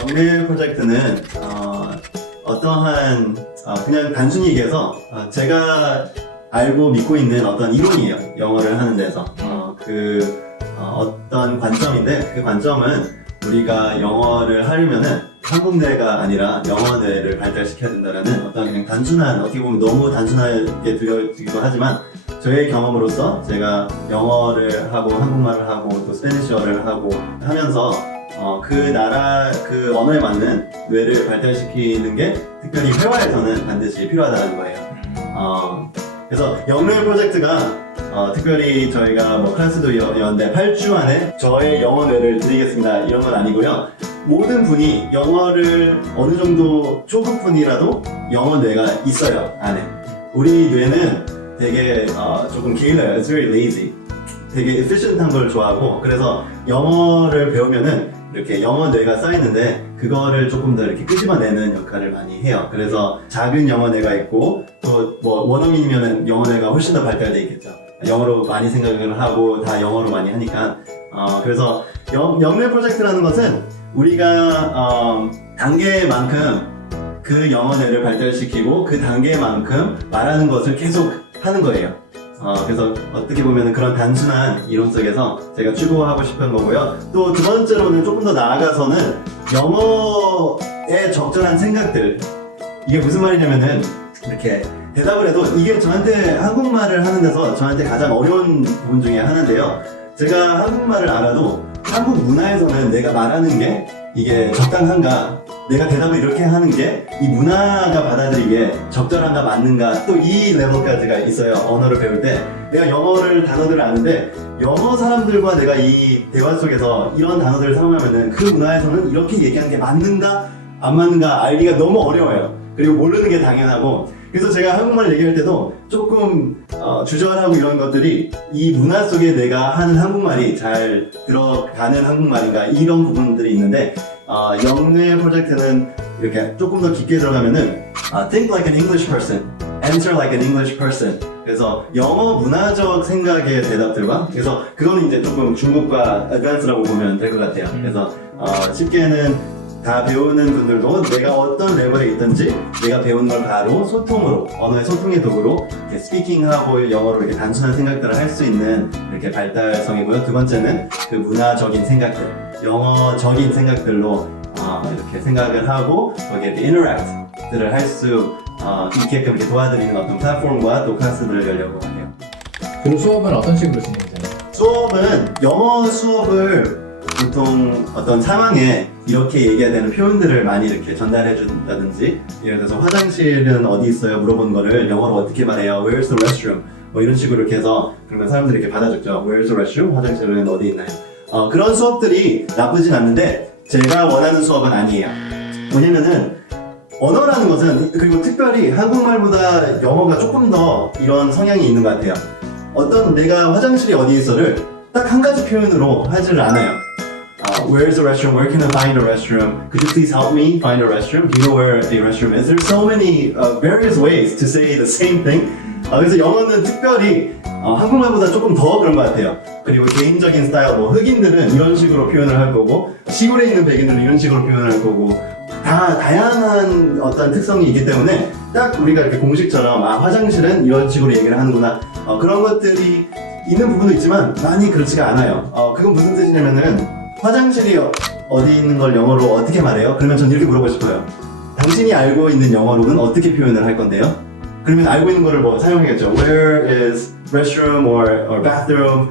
영내 프로젝트는 어떠한 그냥 단순히 얘기해서 제가 알고 믿고 있는 어떤 이론이에요. 영어를 하는 데서 어떤 관점인데, 그 관점은 우리가 영어를 하려면은 한국내가 아니라 영어내를 발달시켜야 된다라는 어떤 그냥 단순한, 어떻게 보면 너무 단순하게 들려지기도 하지만 저의 경험으로서 제가 영어를 하고 한국말을 하고 또 스페니쉬어를 하고 하면서 그 나라, 그 언어에 맞는 뇌를 발달시키는 게 특별히 회화에서는 반드시 필요하다는 거예요. 그래서 영내 프로젝트가 특별히 저희가 뭐 클래스도 였는데 8주 안에 저의 영어 뇌를 드리겠습니다 이런 건 아니고요. 모든 분이 영어를 어느 정도 초급분이라도 영어 뇌가 있어요, 안에. 우리 뇌는 되게 조금 게을러요. It's very lazy. 되게 efficient한 걸 좋아하고, 그래서 영어를 배우면은 이렇게 영어 뇌가 쌓이는데 그거를 조금 더 이렇게 끄집어내는 역할을 많이 해요. 그래서 작은 영어 뇌가 있고, 또 뭐 원어민이면은 영어 뇌가 훨씬 더 발달돼 있겠죠. 영어로 많이 생각을 하고 다 영어로 많이 하니까. 그래서 영내 프로젝트라는 것은 우리가 단계만큼 그 영어 뇌를 발달시키고 그 단계만큼 말하는 것을 계속 하는 거예요. 그래서 어떻게 보면 그런 단순한 이론 속에서 제가 추구하고 싶은 거고요. 또 두 번째로는 조금 더 나아가서는 영어에 적절한 생각들. 이게 무슨 말이냐면은 이렇게 대답을 해도 이게 저한테 한국말을 하는 데서 저한테 가장 어려운 부분 중에 하나인데요. 제가 한국말을 알아도 한국 문화에서는 내가 말하는 게 이게 적당한가, 내가 대답을 이렇게 하는 게 이 문화가 받아들이기에 적절한가 맞는가, 또 이 레벨까지가 있어요. 언어를 배울 때 내가 영어를 단어들을 아는데 영어 사람들과 내가 이 대화 속에서 이런 단어들을 사용하면은 그 문화에서는 이렇게 얘기하는 게 맞는가 안 맞는가 알기가 너무 어려워요. 그리고 모르는 게 당연하고, 그래서 제가 한국말 얘기할 때도 조금 주저하고 이런 것들이 이 문화 속에 내가 하는 한국말이 잘 들어가는 한국말인가 이런 부분들이 있는데, 영내 프로젝트는 이렇게 조금 더 깊게 들어가면은 think like an English person, answer like an English person. 그래서 영어 문화적 생각의 대답들과, 그래서 그거는 이제 조금 중국과 advance라고 보면 될 것 같아요. 그래서 쉽게는 다 배우는 분들도 내가 어떤 레벨에 있든지 내가 배운 걸 바로 소통으로, 언어의 소통의 도구로 이렇게 스피킹하고 영어로 이렇게 단순한 생각들을 할 수 있는 이렇게 발달성이고요. 두 번째는 그 문화적인 생각들, 영어적인 생각들로 이렇게 생각을 하고 거기에 이렇게 interact들을 할 수 있게끔 이렇게 도와드리는 어떤 플랫폼과 또 클래스들을 열려고 해요. 그리고 수업은 어떤 식으로 진행되나요? 수업은 영어 수업을 보통 어떤 상황에 이렇게 얘기해야 되는 표현들을 많이 이렇게 전달해 준다든지, 예를 들어서 화장실은 어디 있어요 물어보는 거를 영어로 어떻게 말해요? Where's the restroom? 뭐 이런 식으로 이렇게 해서 그러면 사람들이 이렇게 받아줬죠. Where's the restroom? 화장실은 어디 있나요? 그런 수업들이 나쁘진 않는데 제가 원하는 수업은 아니에요. 왜냐면은 언어라는 것은, 그리고 특별히 한국말보다 영어가 조금 더 이런 성향이 있는 것 같아요. 어떤 내가 화장실이 어디 있어를 딱 한 가지 표현으로 하지를 않아요. Where's the restroom? Where can I find a restroom? Could you please help me find a restroom? Do you know where the restroom is? There's so many various ways to say the same thing. 그래서 영어는 특별히 한국말보다 조금 더 그런 것 같아요. 그리고 개인적인 스타일, 뭐 흑인들은 이런 식으로 표현을 할 거고, 시골에 있는 백인들은 이런 식으로 표현을 할 거고, 다 다양한 어떤 특성이 있기 때문에 딱 우리가 이렇게 공식처럼 화장실은 이런 식으로 얘기를 하는구나, 그런 것들이 있는 부분도 있지만 많이 그렇지가 않아요. 그건 무슨 뜻이냐면은 화장실이 어디 있는 걸 영어로 어떻게 말해요? 그러면 전 이렇게 물어보고 싶어요. 당신이 알고 있는 영어로는 어떻게 표현을 할 건데요? 그러면 알고 있는 거를 뭐 사용하겠죠. Where is restroom or bathroom?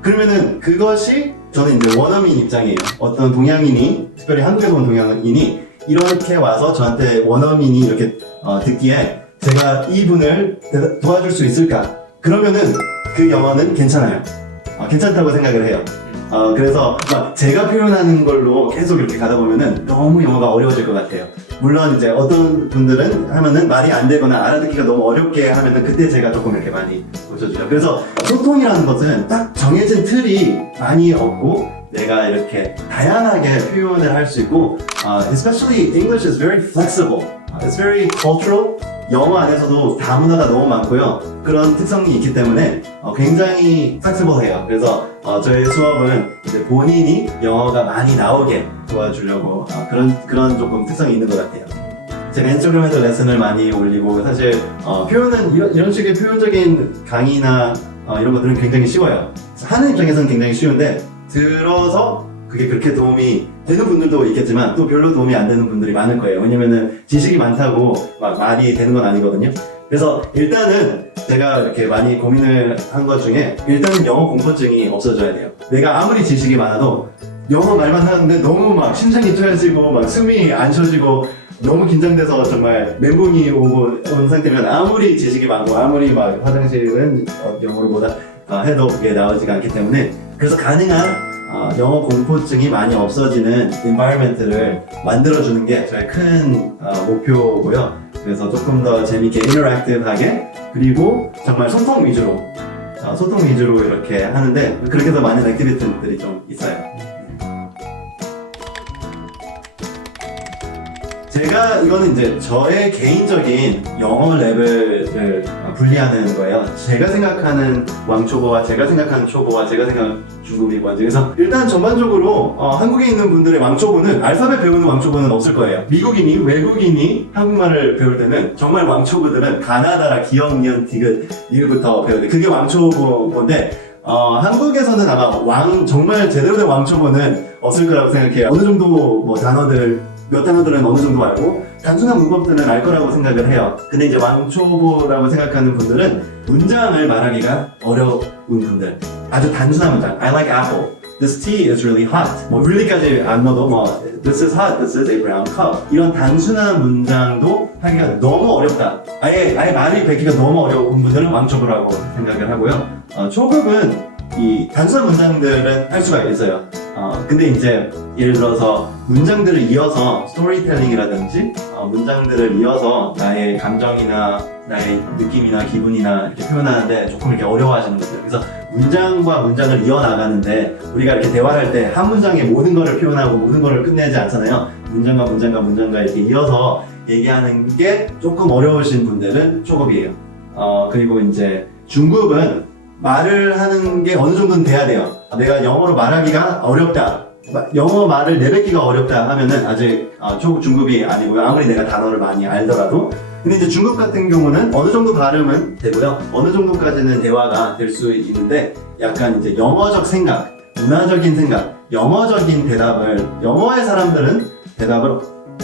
그러면은 그것이 저는 이제 원어민 입장이에요. 어떤 동양인이, 특별히 한국에서 온 동양인이 이렇게 와서 저한테 원어민이 이렇게 듣기에 제가 이분을 도와줄 수 있을까? 그러면은 그 영어는 괜찮아요. 괜찮다고 생각을 해요. 그래서 제가 표현하는 걸로 계속 이렇게 가다 보면은 너무 영어가 어려워질 것 같아요. 물론 이제 어떤 분들은 하면은 말이 안 되거나 알아듣기가 너무 어렵게 하면은 그때 제가 조금 이렇게 많이 고쳐주죠. 그래서 소통이라는 것은 딱 정해진 틀이 많이 없고 내가 이렇게 다양하게 표현을 할 수 있고, especially English is very flexible. It's very cultural. 영어 안에서도 다문화가 너무 많고요. 그런 특성이 있기 때문에 굉장히 flexible해요. 그래서 저희 수업은 이제 본인이 영어가 많이 나오게 도와주려고 그런 조금 특성이 있는 것 같아요. 제가 인스타그램에도 레슨을 많이 올리고 사실 표현은 이런 식의 표현적인 강의나 이런 것들은 굉장히 쉬워요. 하는 입장에서는 굉장히 쉬운데 들어서 그게 그렇게 도움이 되는 분들도 있겠지만 또 별로 도움이 안 되는 분들이 많을 거예요. 왜냐면은 지식이 많다고 막 말이 되는 건 아니거든요. 그래서 일단은 제가 이렇게 많이 고민을 한 것 중에 일단은 영어 공포증이 없어져야 돼요. 내가 아무리 지식이 많아도 영어 말만 하는데 너무 막 심장이 뛰어지고 막 숨이 안 쉬어지고 너무 긴장돼서 정말 멘붕이 온 상태면 아무리 지식이 많고 아무리 막 화장실은 영어로 보다 해도 그게 나오지가 않기 때문에 그래서 가능한 영어 공포증이 많이 없어지는 environment를 만들어주는 게 저의 큰 목표고요. 그래서 조금 더 재밌게 인터랙티브하게 그리고 정말 소통 위주로 이렇게 하는데 그렇게 해서 많은 액티비티들이 좀 있어요. 제가 이거는 이제 저의 개인적인 영어 레벨을 분리하는 거예요. 제가 생각하는 왕초보와 제가 생각하는 초보와 제가 생각하는 중급이 뭔지. 그래서 일단 전반적으로 한국에 있는 분들의 왕초보는 알파벳 배우는 왕초보는 없을 거예요. 미국인이 외국인이 한국말을 배울 때는 정말 왕초보들은 가나다라 기역 니은 디귿 이거부터 배워야 돼. 그게 왕초보인데 한국에서는 아마 정말 제대로 된 왕초보는 없을 거라고 생각해요. 어느 정도 뭐 몇 단어들은 어느 정도 알고 단순한 문법들은 알 거라고 생각을 해요. 근데 이제 왕초보라고 생각하는 분들은 문장을 말하기가 어려운 분들, 아주 단순한 문장, I like apple, this tea is really hot, 뭐 really까지 안 넣어도 뭐 this is hot, this is a brown cup 이런 단순한 문장도 하기가 너무 어렵다, 아예 말이 뱉기가 너무 어려운 분들은 왕초보라고 생각을 하고요. 초급은 이 단순한 문장들은 할 수가 있어요. 근데 이제 예를 들어서 문장들을 이어서 스토리텔링이라든지 문장들을 이어서 나의 감정이나 나의 느낌이나 기분이나 이렇게 표현하는데 조금 이렇게 어려워하시는 분들. 그래서 문장과 문장을 이어나가는데 우리가 이렇게 대화할 때 한 문장에 모든 거를 표현하고 모든 거를 끝내지 않잖아요. 문장과 이렇게 이어서 얘기하는 게 조금 어려우신 분들은 초급이에요. 그리고 이제 중급은 말을 하는 게 어느 정도는 돼야 돼요. 내가 영어로 말하기가 어렵다, 영어 말을 내뱉기가 어렵다 하면은 아직 초급 중급이 아니고요. 아무리 내가 단어를 많이 알더라도. 근데 이제 중급 같은 경우는 어느 정도 발음은 되고요. 어느 정도까지는 대화가 될 수 있는데 약간 이제 영어적 생각, 문화적인 생각, 영어적인 대답을 영어의 사람들은 대답을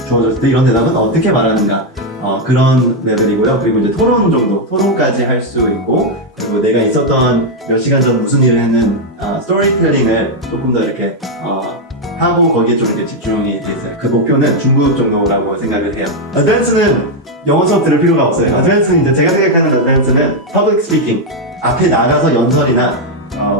주어졌을 때 이런 대답은 어떻게 말하는가 그런 레벨이고요. 그리고 이제 토론까지 할 수 있고 그리고 내가 있었던 몇 시간 전 무슨 일을 했는 스토리텔링을 조금 더 이렇게 하고 거기에 좀 이렇게 집중이 돼 있어요. 그 목표는 중급 정도라고 생각을 해요. 어드밴스는 영어 수업 들을 필요가 없어요. 어드밴스는 이제 제가 생각하는 어드밴스는 퍼블릭 스피킹, 앞에 나가서 연설이나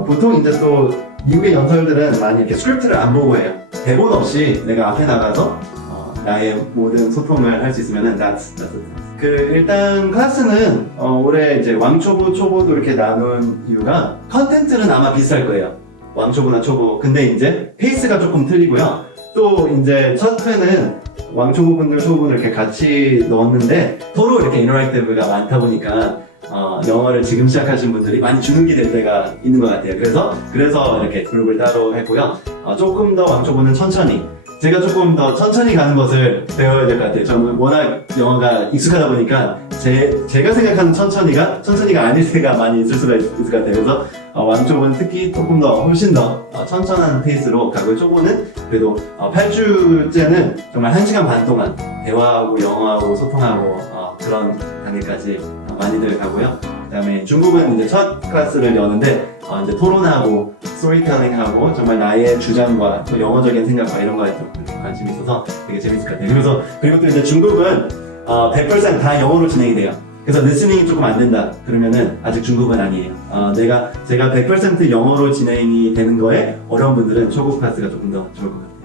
보통 이제 또 미국의 연설들은 많이 이렇게 스크립트를 안 보고 해요. 대본 없이 내가 앞에 나가서 나의 모든 소통을 할 수 있으면은 that's it. 일단 클래스는 올해 이제 왕초보, 초보도 이렇게 나눈 이유가 컨텐츠는 아마 비슷할 거예요. 왕초보나 초보. 근데 이제 페이스가 조금 틀리고요. 또 이제 첫 회는 왕초보분들, 초보분들 이렇게 같이 넣었는데 서로 이렇게 인터랙티브가 많다 보니까 영어를 지금 시작하신 분들이 많이 주눅이 될 때가 있는 것 같아요. 그래서 이렇게 그룹을 따로 했고요. 조금 더 왕초보는 천천히. 제가 조금 더 천천히 가는 것을 배워야 될 것 같아요. 저는 워낙 영어가 익숙하다 보니까 제가 생각하는 천천히가 아닐 때가 많이 있을 수가 있을 것 같아요. 그래서 왕초보는 특히 조금 더 훨씬 더 천천한 페이스로 가고 초보는 그래도 8주째는 정말 1시간 반 동안 대화하고 영어하고 소통하고 그런 단계까지 많이들 가고요. 그 다음에 중국은 이제 첫 클래스를 여는데 이제 토론하고 스토리텔링하고 정말 나의 주장과 또 영어적인 생각과 이런 거에 좀 관심이 있어서 되게 재밌을 것 같아요. 그리고 또 이제 중국은 100% 영어로 진행이 돼요. 그래서 리스닝이 조금 안 된다 그러면은 아직 중국은 아니에요. 제가 100% 영어로 진행이 되는 거에 어려운 분들은 초급 클래스가 조금 더 좋을 것 같아요.